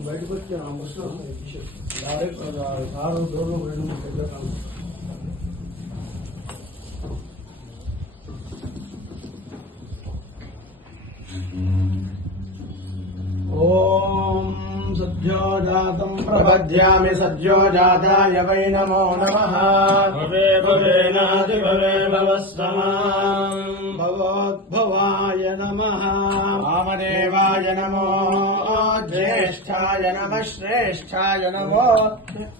బయటకు వచ్చి ఆ ముసలి డైరెక్ట్ కారు డోర్లో రెండు పెద్దకాలు ఓం సద్యో జాతం ప్రపద్యామి సద్యో జాతాయ వై నమో నమః భవే భవేనాది భవే భవస్సమాం భవోద్భవాయ నమః వామదేవాయ నమో జ్యేష్ఠాయ నమః శ్రేష్ఠాయ నమో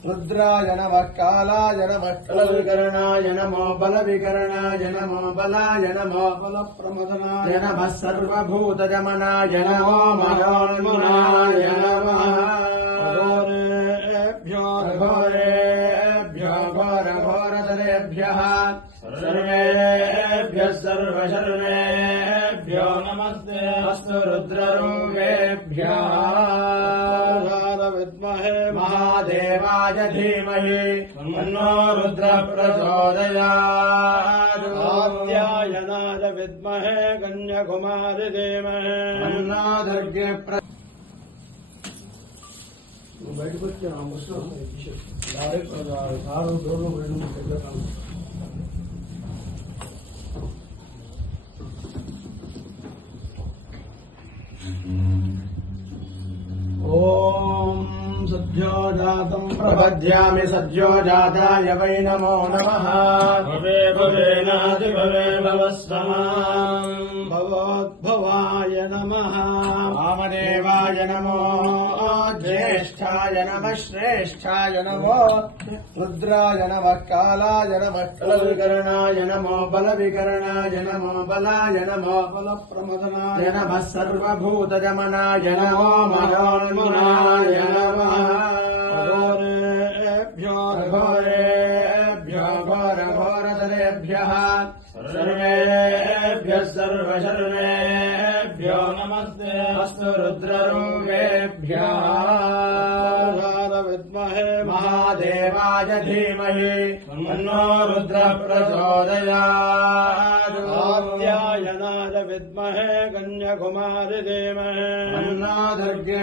రుద్రాయ నమః కాలాయ నమః కలవికరణాయ నమో బలవికరణాయ నమో బలాయ నమో బలప్రమదనాయ నమః సర్వభూతజమనాయ నమో మనోన్మునాయ నమః ఘోరేభ్యో ఘోరేభ్యో ఘోరఘోరతరేభ్యః సర్వేభ్యः సర్వశర్వేభ్యో నమస్తే అస్తు రుద్రరూపేభ్యः విద్మహే మహాదేవాయ ధీమహి తన్నో రుద్ర ప్రచోదయాత్ కాత్యాయనాయ విద్మహే కన్యాకుమారి ధీమహి తన్నో దుర్గే బయటకు వచ్చి ఆ ముసలి డైరెక్ట్ కారు డోర్లో రెండు పెద్దకాలు ఓం సద్యో జాతం ప్రపద్యామి సద్యో జాతాయ వై నమో నమః భవే భవేనాది భవే భవస్సమాం భవోద్భవాయ నమః వామదేవాయ నమో జ్యేష్ఠాయ నమః శ్రేష్ఠాయ నమో రుద్రాయ నమః కాలాయ నమః కలవికరణాయ నమో బలవికరణాయ నమో బలాయ నమో బలప్రమదనాయ నమః సర్వభూతజమనాయ నమో మనోన్మునాయ నమః ఘోరేభ్యో ఘోరేభ్యో ఘోరఘోరతరేభ్యः సర్వేభ్యः సర్వశర్వేభ్యో నమస్తే అస్తు రుద్రరూపేభ్యः విద్మహే మహాదేవాయ ధీమహి తన్నో రుద్ర ప్రచోదయాత్ కాత్యాయనాయ విద్మహే కన్యాకుమారి ధీమహి తన్నో దుర్గే